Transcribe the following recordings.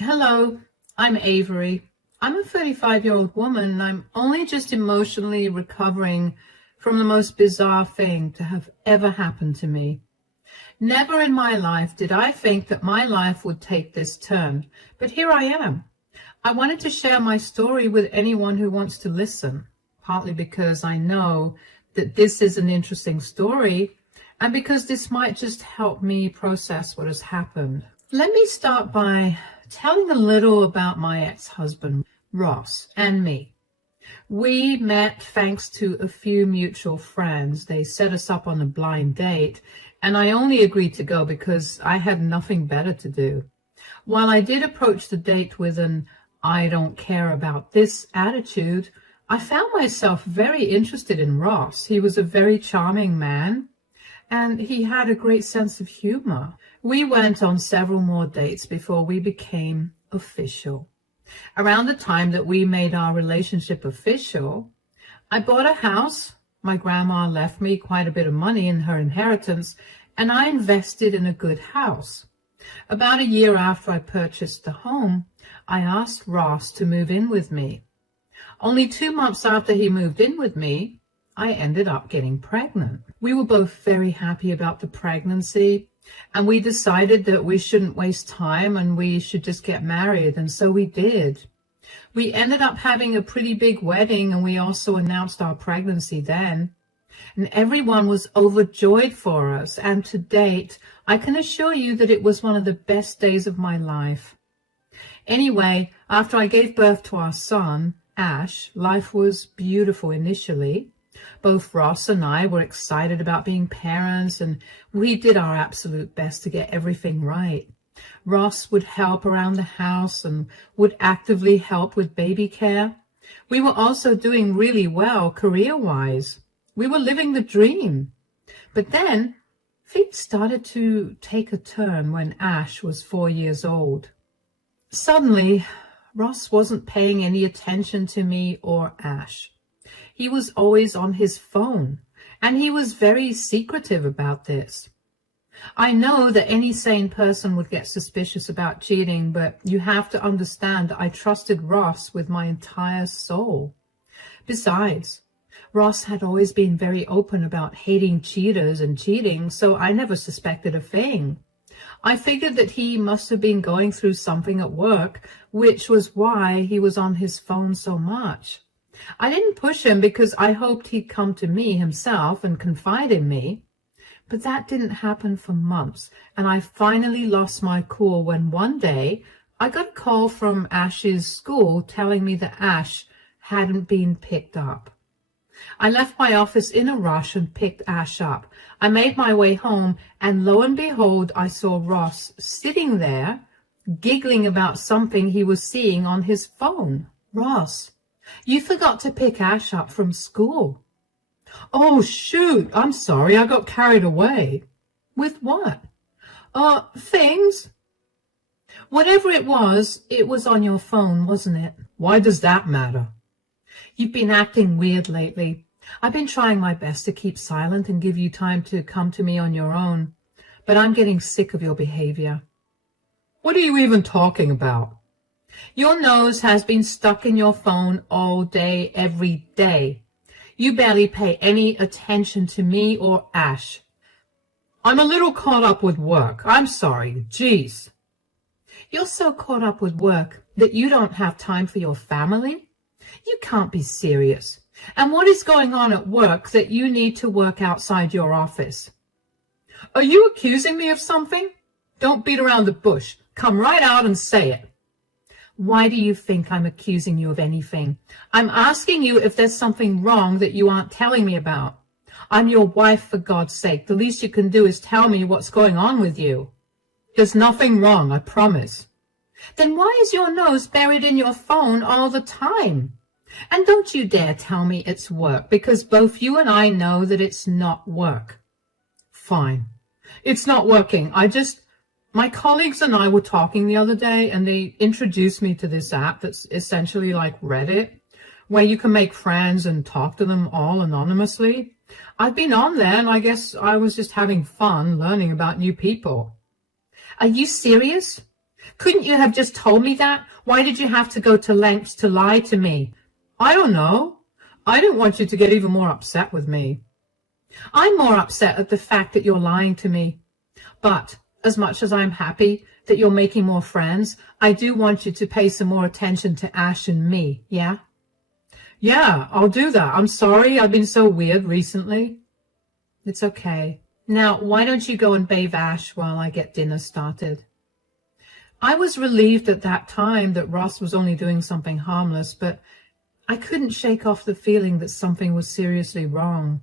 Hello, I'm Avery. I'm a 35-year-old woman and I'm only just emotionally recovering from the most bizarre thing to have ever happened to me. Never in my life did I think that my life would take this turn, but here I am. I wanted to share my story with anyone who wants to listen, partly because I know that this is an interesting story and because this might just help me process what has happened. Let me start by telling a little about my ex-husband, Ross, and me. We met thanks to a few mutual friends. They set us up on a blind date, and I only agreed to go because I had nothing better to do. While I did approach the date with an "I don't care about this" attitude, I found myself very interested in Ross. He was a very charming man, and he had a great sense of humor. We went on several more dates before we became official. Around the time that we made our relationship official, I bought a house. My grandma left me quite a bit of money in her inheritance, and I invested in a good house. About a year after I purchased the home, I asked Ross to move in with me. Only 2 months after he moved in with me, I ended up getting pregnant. We were both very happy about the pregnancy, and we decided that we shouldn't waste time and we should just get married, and so we did. We ended up having a pretty big wedding, and we also announced our pregnancy then. And everyone was overjoyed for us, and to date, I can assure you that it was one of the best days of my life. Anyway, after I gave birth to our son, Ash, life was beautiful initially. Both Ross and I were excited about being parents, and we did our absolute best to get everything right. Ross would help around the house and would actively help with baby care. We were also doing really well career-wise. We were living the dream. But then things started to take a turn when Ash was 4 years old. Suddenly, Ross wasn't paying any attention to me or Ash. He was always on his phone, and he was very secretive about this. I know that any sane person would get suspicious about cheating, but you have to understand that I trusted Ross with my entire soul. Besides, Ross had always been very open about hating cheaters and cheating, so I never suspected a thing. I figured that he must have been going through something at work, which was why he was on his phone so much. I didn't push him because I hoped he'd come to me himself and confide in me. But that didn't happen for months, and I finally lost my cool when one day I got a call from Ash's school telling me that Ash hadn't been picked up. I left my office in a rush and picked Ash up. I made my way home, and lo and behold, I saw Ross sitting there, giggling about something he was seeing on his phone. "Ross, you forgot to pick Ash up from school." "Oh, shoot, I'm sorry, I got carried away." "With what?" Things." "Whatever it was on your phone, wasn't it?" "Why does that matter?" "You've been acting weird lately. I've been trying my best to keep silent and give you time to come to me on your own, but I'm getting sick of your behavior." "What are you even talking about?" "Your nose has been stuck in your phone all day, every day. You barely pay any attention to me or Ash." "I'm a little caught up with work. I'm sorry. Geez." "You're so caught up with work that you don't have time for your family? You can't be serious. And what is going on at work that you need to work outside your office?" "Are you accusing me of something? Don't beat around the bush. Come right out and say it." "Why do you think I'm accusing you of anything? I'm asking you if there's something wrong that you aren't telling me about. I'm your wife, for God's sake. The least you can do is tell me what's going on with you." "There's nothing wrong, I promise." "Then why is your nose buried in your phone all the time? And don't you dare tell me it's work, because both you and I know that it's not work." "Fine. It's not working. My colleagues and I were talking the other day, and they introduced me to this app that's essentially like Reddit, where you can make friends and talk to them all anonymously. I've been on there, and I guess I was just having fun learning about new people." "Are you serious? Couldn't you have just told me that? Why did you have to go to lengths to lie to me? I don't know. I didn't want you to get even more upset with me. I'm more upset at the fact that you're lying to me. But as much as I'm happy that you're making more friends, I do want you to pay some more attention to Ash and me, yeah? Yeah, I'll do that. I'm sorry I've been so weird recently. It's okay. Now, why don't you go and bathe Ash while I get dinner started? I was relieved at that time that Ross was only doing something harmless, but I couldn't shake off the feeling that something was seriously wrong.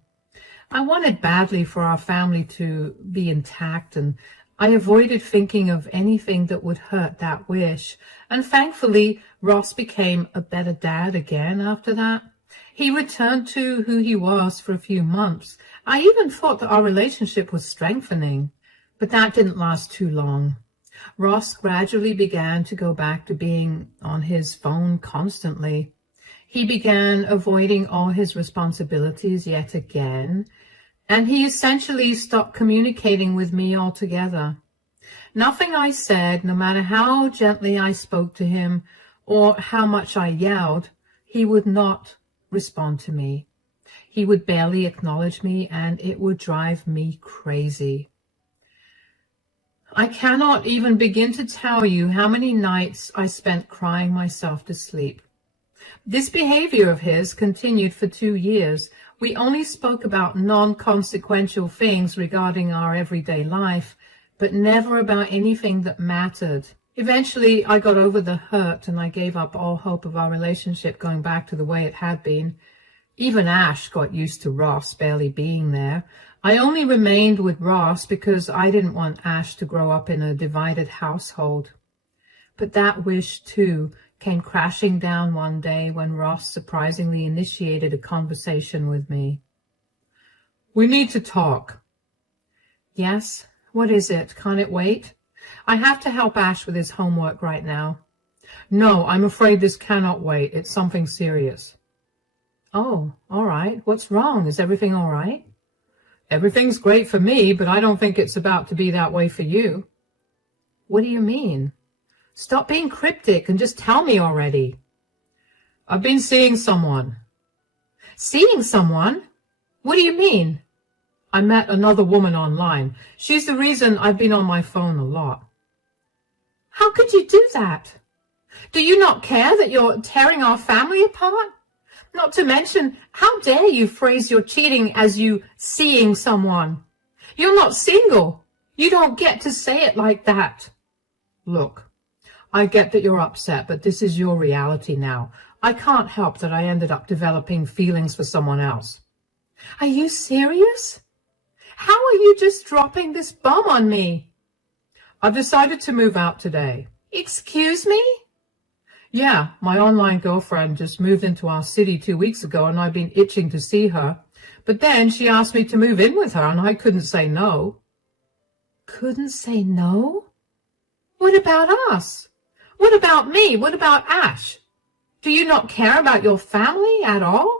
I wanted badly for our family to be intact, and I avoided thinking of anything that would hurt that wish. And thankfully, Ross became a better dad again after that. He returned to who he was for a few months. I even thought that our relationship was strengthening, but that didn't last too long. Ross gradually began to go back to being on his phone constantly. He began avoiding all his responsibilities yet again, and he essentially stopped communicating with me altogether. Nothing I said, no matter how gently I spoke to him or how much I yelled, he would not respond to me. He would barely acknowledge me, and it would drive me crazy. I cannot even begin to tell you how many nights I spent crying myself to sleep. This behavior of his continued for 2 years. We only spoke about non-consequential things regarding our everyday life, but never about anything that mattered. Eventually, I got over the hurt and I gave up all hope of our relationship going back to the way it had been. Even Ash got used to Ross barely being there. I only remained with Ross because I didn't want Ash to grow up in a divided household. But that wish, too, came crashing down one day when Ross surprisingly initiated a conversation with me. We need to talk. Yes? What is it? Can't it wait? I have to help Ash with his homework right now. No, I'm afraid this cannot wait. It's something serious. Oh, all right. What's wrong? Is everything all right? Everything's great for me, but I don't think it's about to be that way for you. What do you mean? Stop being cryptic and just tell me already. I've been seeing someone. Seeing someone? What do you mean? I met another woman online. She's the reason I've been on my phone a lot. How could you do that? Do you not care that you're tearing our family apart? Not to mention, how dare you phrase your cheating as you seeing someone? You're not single. You don't get to say it like that. Look, I get that you're upset, but this is your reality now. I can't help that I ended up developing feelings for someone else. Are you serious? How are you just dropping this bomb on me? I've decided to move out today. Excuse me? Yeah, my online girlfriend just moved into our city 2 weeks ago, and I've been itching to see her. But then she asked me to move in with her, and I couldn't say no. Couldn't say no? What about us? What about me? What about Ash? Do you not care about your family at all?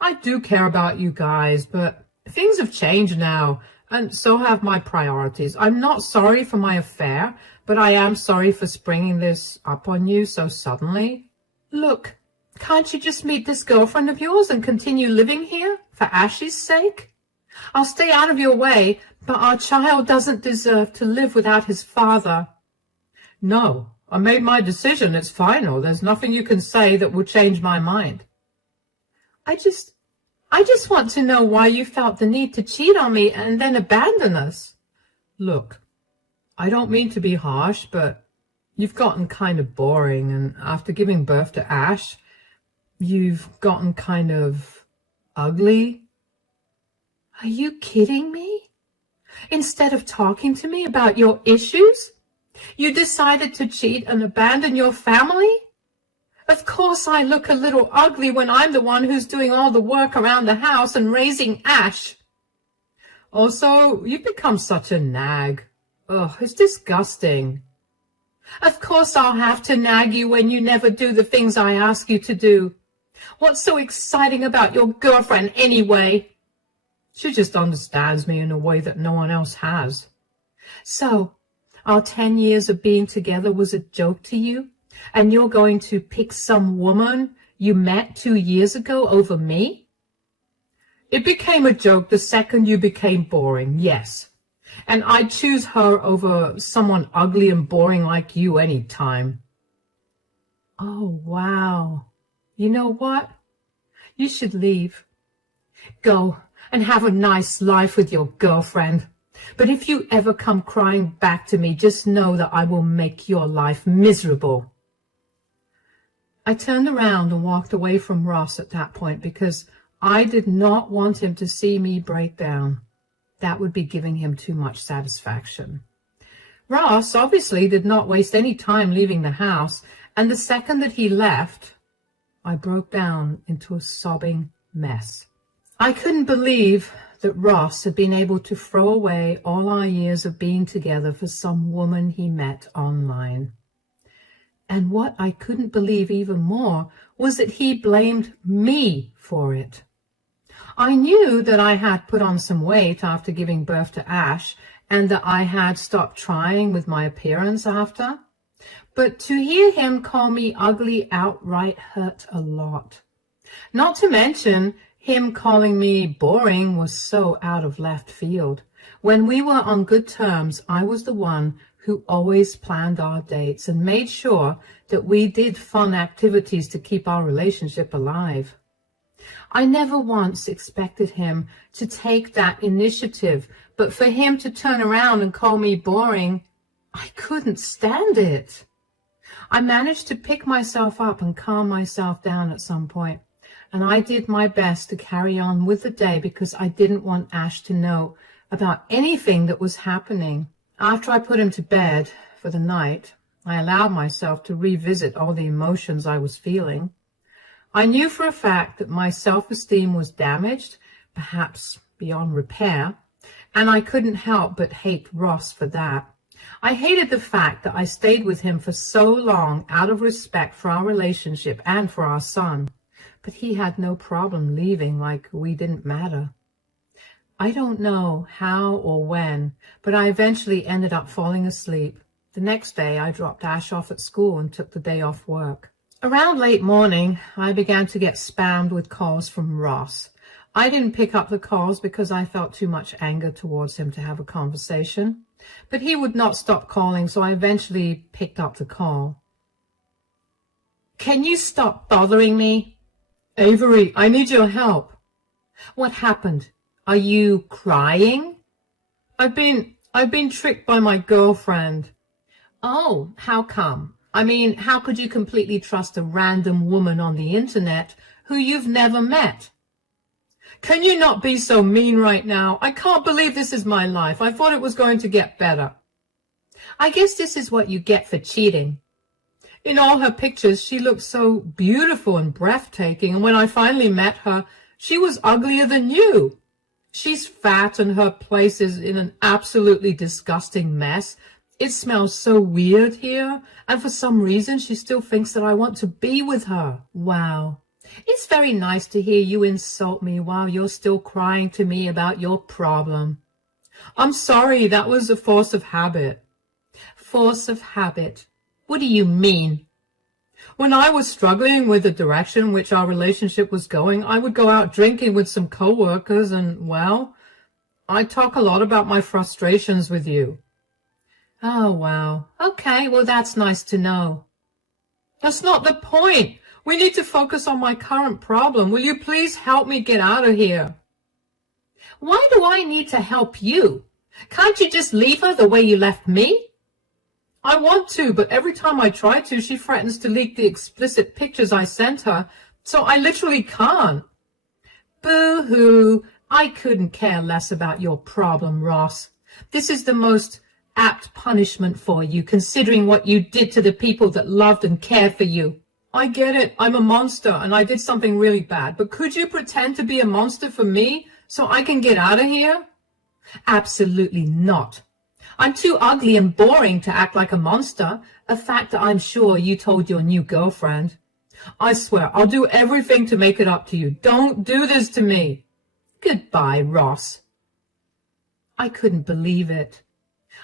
I do care about you guys, but things have changed now, and so have my priorities. I'm not sorry for my affair, but I am sorry for springing this up on you so suddenly. Look, can't you just meet this girlfriend of yours and continue living here for Ash's sake? I'll stay out of your way, but our child doesn't deserve to live without his father. No, I made my decision. It's final. There's nothing you can say that will change my mind. I just want to know why you felt the need to cheat on me and then abandon us. Look, I don't mean to be harsh, but you've gotten kind of boring, and after giving birth to Ash, you've gotten kind of ugly. Are you kidding me? Instead of talking to me about your issues, you decided to cheat and abandon your family? Of course I look a little ugly when I'm the one who's doing all the work around the house and raising Ash. Also, you've become such a nag. Ugh, it's disgusting. Of course I'll have to nag you when you never do the things I ask you to do. What's so exciting about your girlfriend anyway? She just understands me in a way that no one else has. So, Our 10 years of being together was a joke to you, and you're going to pick some woman you met 2 years ago over me? It became a joke the second you became boring, yes. And I'd choose her over someone ugly and boring like you any time. Oh, wow. You know what? You should leave. Go and have a nice life with your girlfriend. But if you ever come crying back to me, just know that I will make your life miserable. I turned around and walked away from Ross at that point because I did not want him to see me break down. That would be giving him too much satisfaction. Ross obviously did not waste any time leaving the house, and the second that he left, I broke down into a sobbing mess. I couldn't believe that Ross had been able to throw away all our years of being together for some woman he met online. And what I couldn't believe even more was that he blamed me for it. I knew that I had put on some weight after giving birth to Ash, and that I had stopped trying with my appearance after. But to hear him call me ugly outright hurt a lot. Not to mention, him calling me boring was so out of left field. When we were on good terms, I was the one who always planned our dates and made sure that we did fun activities to keep our relationship alive. I never once expected him to take that initiative, but for him to turn around and call me boring, I couldn't stand it. I managed to pick myself up and calm myself down at some point, and I did my best to carry on with the day because I didn't want Ash to know about anything that was happening. After I put him to bed for the night, I allowed myself to revisit all the emotions I was feeling. I knew for a fact that my self-esteem was damaged, perhaps beyond repair, and I couldn't help but hate Ross for that. I hated the fact that I stayed with him for so long out of respect for our relationship and for our son, but he had no problem leaving like we didn't matter. I don't know how or when, but I eventually ended up falling asleep. The next day, I dropped Ash off at school and took the day off work. Around late morning, I began to get spammed with calls from Ross. I didn't pick up the calls because I felt too much anger towards him to have a conversation, but he would not stop calling, so I eventually picked up the call. Can you stop bothering me? Avery, I need your help. What happened? Are you crying? I've been tricked by my girlfriend. Oh, how come? I mean, how could you completely trust a random woman on the internet who you've never met? Can you not be so mean right now? I can't believe this is my life. I thought it was going to get better. I guess this is what you get for cheating. In all her pictures, she looked so beautiful and breathtaking, and when I finally met her, she was uglier than you. She's fat and her place is in an absolutely disgusting mess. It smells so weird here, and for some reason she still thinks that I want to be with her. Wow. It's very nice to hear you insult me while you're still crying to me about your problem. I'm sorry, that was a force of habit. Force of habit? What do you mean? When I was struggling with the direction which our relationship was going, I would go out drinking with some coworkers and, well, I talk a lot about my frustrations with you. Oh, wow. Okay, well, that's nice to know. That's not the point. We need to focus on my current problem. Will you please help me get out of here? Why do I need to help you? Can't you just leave her the way you left me? I want to, but every time I try to, she threatens to leak the explicit pictures I sent her, so I literally can't. Boo-hoo. I couldn't care less about your problem, Ross. This is the most apt punishment for you, considering what you did to the people that loved and cared for you. I get it. I'm a monster, and I did something really bad, but could you pretend to be a monster for me so I can get out of here? Absolutely not. I'm too ugly and boring to act like a monster, a fact that I'm sure you told your new girlfriend. I swear, I'll do everything to make it up to you. Don't do this to me. Goodbye, Ross. I couldn't believe it.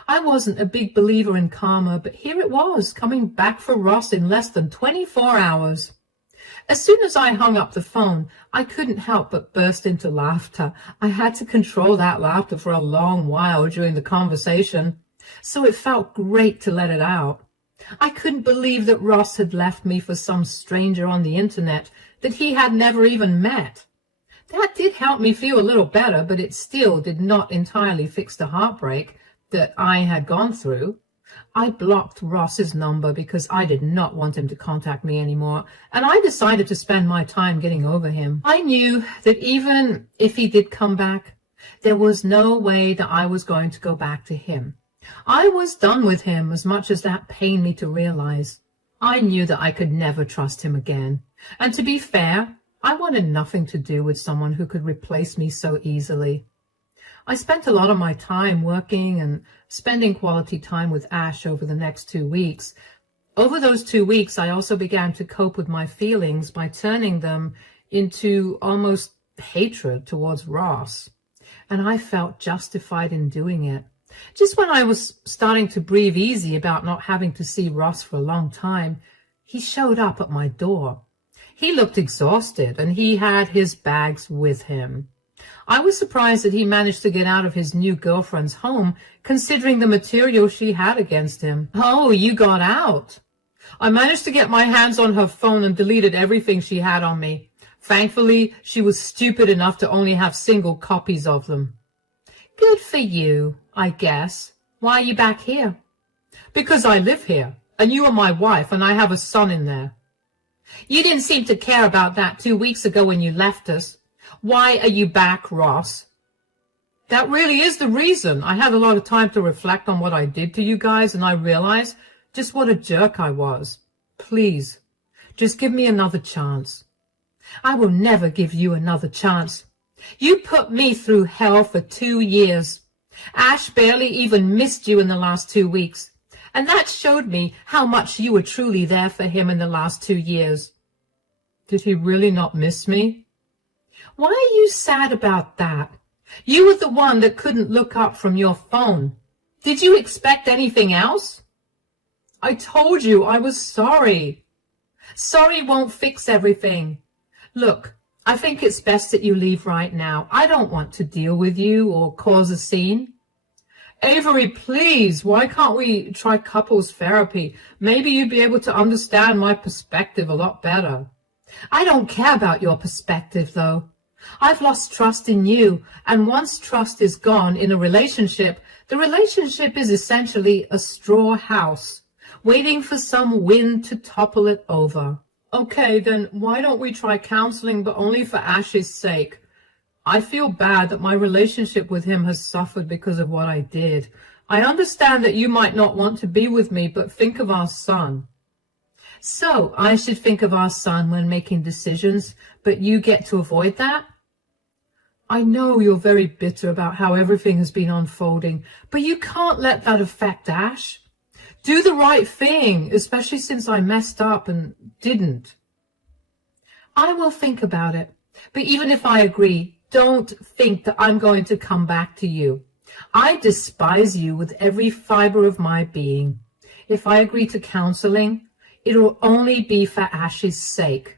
I wasn't a big believer in karma, but here it was, coming back for Ross in less than 24 hours. As soon as I hung up the phone, I couldn't help but burst into laughter. I had to control that laughter for a long while during the conversation, so it felt great to let it out. I couldn't believe that Ross had left me for some stranger on the internet that he had never even met. That did help me feel a little better, but it still did not entirely fix the heartbreak that I had gone through. I blocked Ross's number because I did not want him to contact me anymore, and I decided to spend my time getting over him. I knew that even if he did come back, there was no way that I was going to go back to him. I was done with him, as much as that pained me to realize. I knew that I could never trust him again, and to be fair, I wanted nothing to do with someone who could replace me so easily. I spent a lot of my time working and spending quality time with Ash over the next 2 weeks. Over those 2 weeks, I also began to cope with my feelings by turning them into almost hatred towards Ross, and I felt justified in doing it. Just when I was starting to breathe easy about not having to see Ross for a long time, he showed up at my door. He looked exhausted, and he had his bags with him. I was surprised that he managed to get out of his new girlfriend's home, considering the material she had against him. Oh, you got out. I managed to get my hands on her phone and deleted everything she had on me. Thankfully, she was stupid enough to only have single copies of them. Good for you, I guess. Why are you back here? Because I live here, and you are my wife, and I have a son in there. You didn't seem to care about that 2 weeks ago when you left us. Why are you back, Ross? That really is the reason. I had a lot of time to reflect on what I did to you guys, and I realized just what a jerk I was. Please, just give me another chance. I will never give you another chance. You put me through hell for 2 years. Ash barely even missed you in the last 2 weeks, and that showed me how much you were truly there for him in the last 2 years. Did he really not miss me? Why are you sad about that? You were the one that couldn't look up from your phone. Did you expect anything else? I told you I was sorry. Sorry won't fix everything. Look, I think it's best that you leave right now. I don't want to deal with you or cause a scene. Avery, please, why can't we try couples therapy? Maybe you'd be able to understand my perspective a lot better. I don't care about your perspective, though. I've lost trust in you, and once trust is gone in a relationship, the relationship is essentially a straw house, waiting for some wind to topple it over. Okay, then why don't we try counseling, but only for Ash's sake? I feel bad that my relationship with him has suffered because of what I did. I understand that you might not want to be with me, but think of our son. So I should think of our son when making decisions, but you get to avoid that? I know you're very bitter about how everything has been unfolding, but you can't let that affect Ash. Do the right thing, especially since I messed up and didn't. I will think about it, but even if I agree, don't think that I'm going to come back to you. I despise you with every fiber of my being. If I agree to counseling, it'll only be for Ash's sake.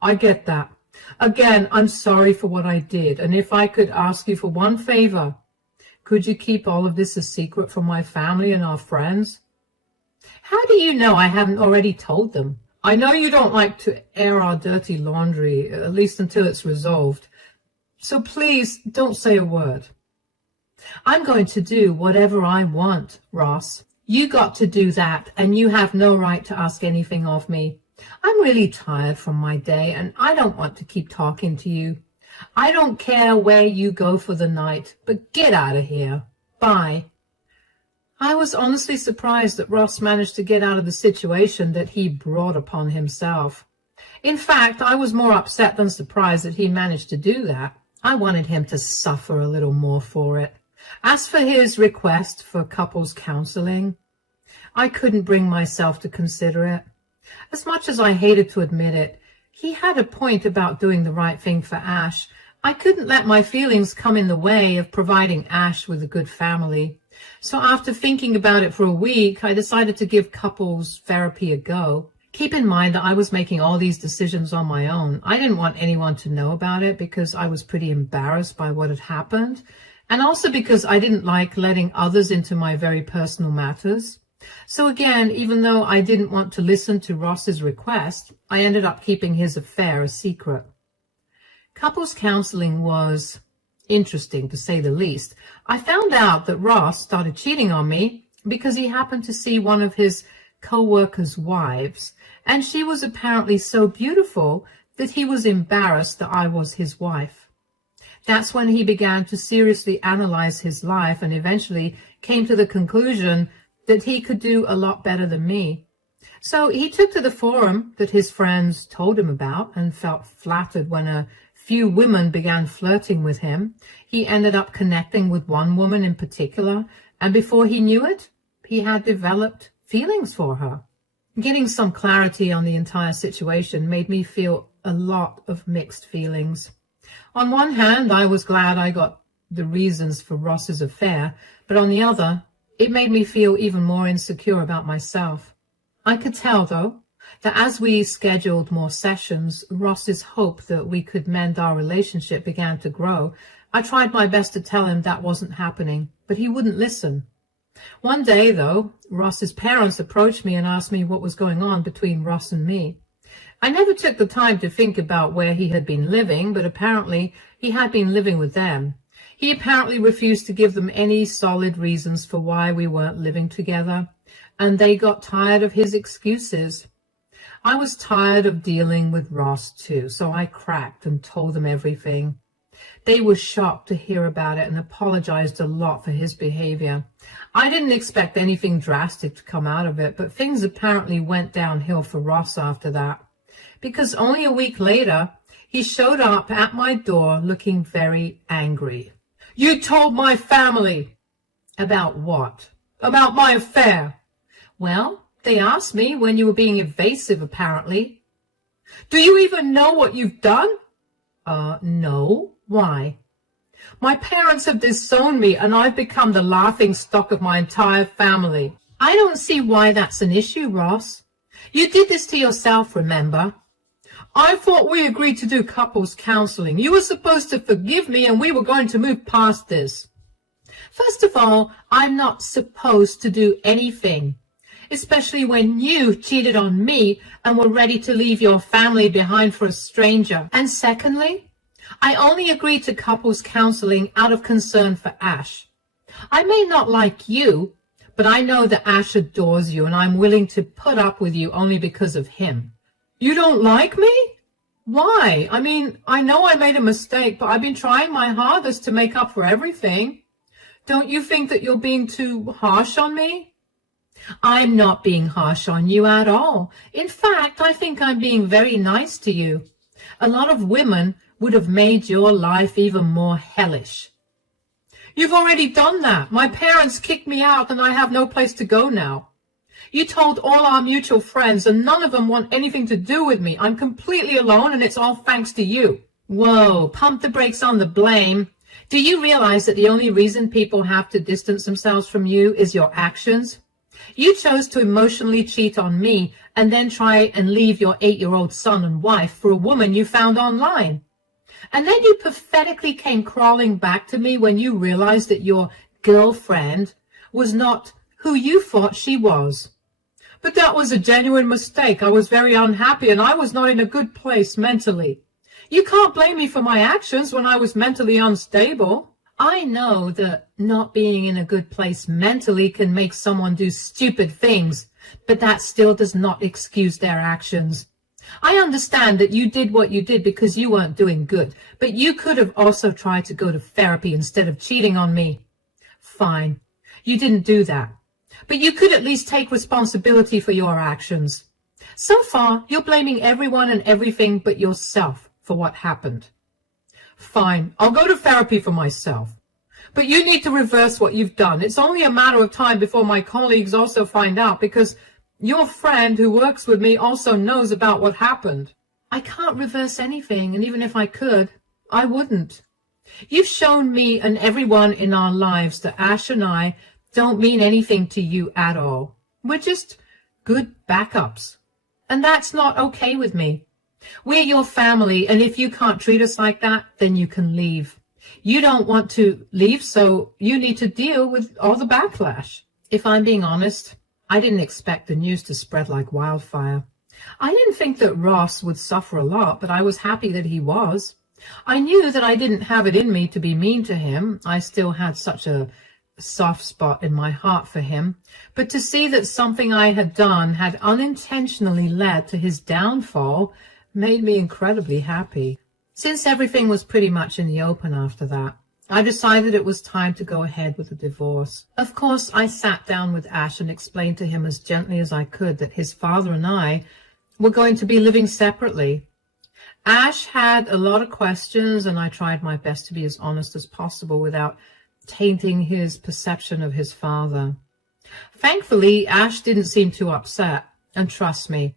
I get that. Again, I'm sorry for what I did, and if I could ask you for one favor, could you keep all of this a secret from my family and our friends? How do you know I haven't already told them? I know you don't like to air our dirty laundry, at least until it's resolved. So please don't say a word. I'm going to do whatever I want, Ross. You got to do that, and you have no right to ask anything of me. I'm really tired from my day, and I don't want to keep talking to you. I don't care where you go for the night, but get out of here. Bye. I was honestly surprised that Ross managed to get out of the situation that he brought upon himself. In fact, I was more upset than surprised that he managed to do that. I wanted him to suffer a little more for it. As for his request for couples counseling, I couldn't bring myself to consider it. As much as I hated to admit it, he had a point about doing the right thing for Ash. I couldn't let my feelings come in the way of providing Ash with a good family. So after thinking about it for a week, I decided to give couples therapy a go. Keep in mind that I was making all these decisions on my own. I didn't want anyone to know about it because I was pretty embarrassed by what had happened, and also because I didn't like letting others into my very personal matters. So again, even though I didn't want to listen to Ross's request, I ended up keeping his affair a secret. Couples counseling was interesting, to say the least. I found out that Ross started cheating on me because he happened to see one of his co-workers' wives, and she was apparently so beautiful that he was embarrassed that I was his wife. That's when he began to seriously analyze his life and eventually came to the conclusion that he could do a lot better than me. So he took to the forum that his friends told him about and felt flattered when a few women began flirting with him. He ended up connecting with one woman in particular, and before he knew it, he had developed feelings for her. Getting some clarity on the entire situation made me feel a lot of mixed feelings. On one hand, I was glad I got the reasons for Ross's affair, but on the other, it made me feel even more insecure about myself. I could tell, though, that as we scheduled more sessions, Ross's hope that we could mend our relationship began to grow. I tried my best to tell him that wasn't happening, but he wouldn't listen. One day, though, Ross's parents approached me and asked me what was going on between Ross and me. I never took the time to think about where he had been living, but apparently he had been living with them. He apparently refused to give them any solid reasons for why we weren't living together, and they got tired of his excuses. I was tired of dealing with Ross too, so I cracked and told them everything. They were shocked to hear about it and apologized a lot for his behavior. I didn't expect anything drastic to come out of it, but things apparently went downhill for Ross after that, because only a week later, he showed up at my door looking very angry. "You told my family." "About what?" "About my affair." "Well, they asked me when you were being evasive, apparently." "Do you even know what you've done?" No. Why?" "My parents have disowned me, and I've become the laughing stock of my entire family." "I don't see why that's an issue, Ross. You did this to yourself, remember?" "I thought we agreed to do couples counseling. You were supposed to forgive me, and we were going to move past this." "First of all, I'm not supposed to do anything, especially when you cheated on me and were ready to leave your family behind for a stranger. And secondly, I only agreed to couples counseling out of concern for Ash. I may not like you, but I know that Ash adores you, and I'm willing to put up with you only because of him." "You don't like me? Why? I mean, I know I made a mistake, but I've been trying my hardest to make up for everything. Don't you think that you're being too harsh on me?" "I'm not being harsh on you at all. In fact, I think I'm being very nice to you. A lot of women would have made your life even more hellish." "You've already done that. My parents kicked me out and I have no place to go now. You told all our mutual friends and none of them want anything to do with me. I'm completely alone and it's all thanks to you." Whoa, pump the brakes on the blame. Do you realize that the only reason people have to distance themselves from you is your actions? You chose to emotionally cheat on me and then try and leave your 8-year-old son and wife for a woman you found online. And then you pathetically came crawling back to me when you realized that your girlfriend was not who you thought she was. But that was a genuine mistake. I was very unhappy and I was not in a good place mentally. You can't blame me for my actions when I was mentally unstable. I know that not being in a good place mentally can make someone do stupid things, but that still does not excuse their actions. I understand that you did what you did because you weren't doing good, but you could have also tried to go to therapy instead of cheating on me. Fine, you didn't do that, but you could at least take responsibility for your actions. So far, you're blaming everyone and everything but yourself for what happened. Fine, I'll go to therapy for myself. But you need to reverse what you've done. It's only a matter of time before my colleagues also find out, because your friend who works with me also knows about what happened. I can't reverse anything, and even if I could, I wouldn't. You've shown me and everyone in our lives that Ash and I don't mean anything to you at all. We're just good backups. And that's not okay with me. We're your family, and if you can't treat us like that, then you can leave. You don't want to leave, so you need to deal with all the backlash. If I'm being honest, I didn't expect the news to spread like wildfire. I didn't think that Ross would suffer a lot, but I was happy that he was. I knew that I didn't have it in me to be mean to him. I still had such a soft spot in my heart for him. But to see that something I had done had unintentionally led to his downfall made me incredibly happy. Since everything was pretty much in the open after that, I decided it was time to go ahead with the divorce. Of course, I sat down with Ash and explained to him as gently as I could that his father and I were going to be living separately. Ash had a lot of questions, and I tried my best to be as honest as possible without tainting his perception of his father. Thankfully, Ash didn't seem too upset, and trust me,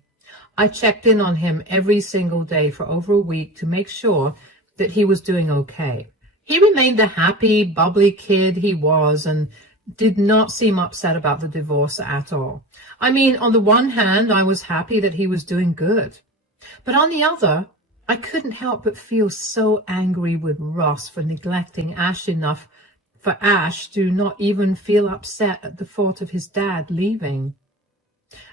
I checked in on him every single day for over a week to make sure that he was doing okay. He remained the happy, bubbly kid he was and did not seem upset about the divorce at all. I mean, on the one hand, I was happy that he was doing good. But on the other, I couldn't help but feel so angry with Ross for neglecting Ash enough for Ash to not even feel upset at the thought of his dad leaving.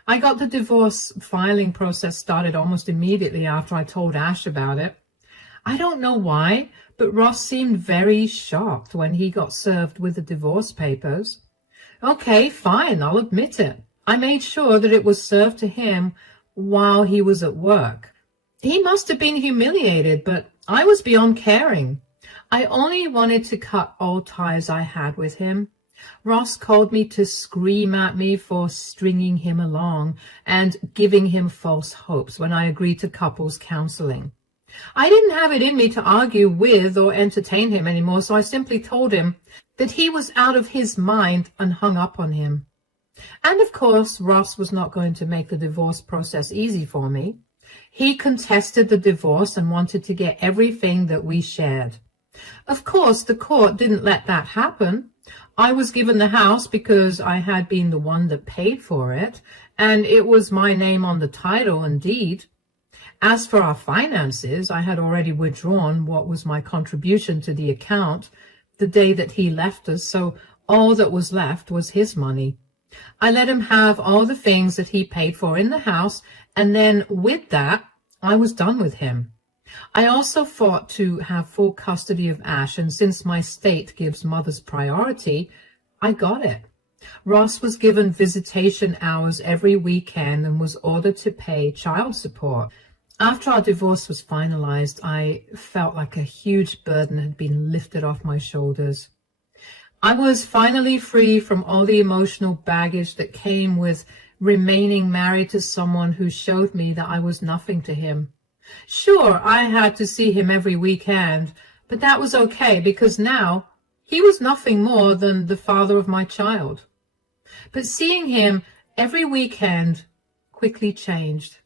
I got the divorce filing process started almost immediately after I told Ash about it. I don't know why, but Ross seemed very shocked when he got served with the divorce papers. Okay, fine, I'll admit it. I made sure that it was served to him while he was at work. He must have been humiliated, but I was beyond caring. I only wanted to cut all ties I had with him. Ross called me to scream at me for stringing him along and giving him false hopes when I agreed to couples counseling. I didn't have it in me to argue with or entertain him anymore, so I simply told him that he was out of his mind and hung up on him. And of course, Ross was not going to make the divorce process easy for me. He contested the divorce and wanted to get everything that we shared. Of course, the court didn't let that happen. I was given the house because I had been the one that paid for it, and it was my name on the title and deed. As for our finances, I had already withdrawn what was my contribution to the account the day that he left us, so all that was left was his money. I let him have all the things that he paid for in the house, and then with that, I was done with him. I also fought to have full custody of Ash, and since my state gives mothers priority, I got it. Ross was given visitation hours every weekend and was ordered to pay child support. After our divorce was finalized, I felt like a huge burden had been lifted off my shoulders. I was finally free from all the emotional baggage that came with remaining married to someone who showed me that I was nothing to him. Sure, I had to see him every weekend, but that was okay because now he was nothing more than the father of my child. But seeing him every weekend quickly changed.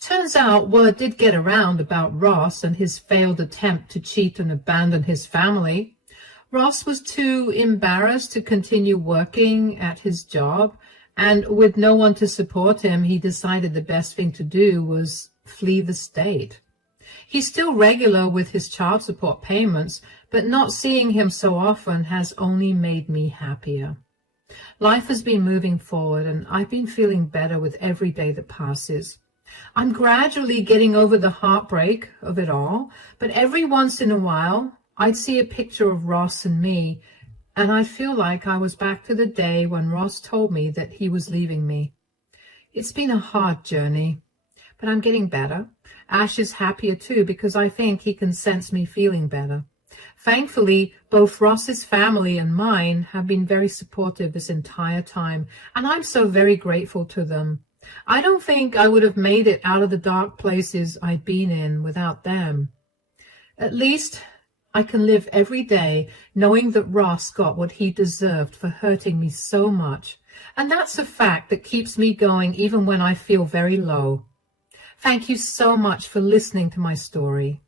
Turns out word did get around about Ross and his failed attempt to cheat and abandon his family. Ross was too embarrassed to continue working at his job, and with no one to support him, he decided the best thing to do was flee the state. He's still regular with his child support payments, but not seeing him so often has only made me happier. Life has been moving forward, and I've been feeling better with every day that passes. I'm gradually getting over the heartbreak of it all, but every once in a while, I'd see a picture of Ross and me, and I'd feel like I was back to the day when Ross told me that he was leaving me. It's been a hard journey, but I'm getting better. Ash is happier too because I think he can sense me feeling better. Thankfully, both Ross's family and mine have been very supportive this entire time, and I'm so very grateful to them. I don't think I would have made it out of the dark places I'd been in without them. At least I can live every day knowing that Ross got what he deserved for hurting me so much, and that's a fact that keeps me going even when I feel very low. Thank you so much for listening to my story.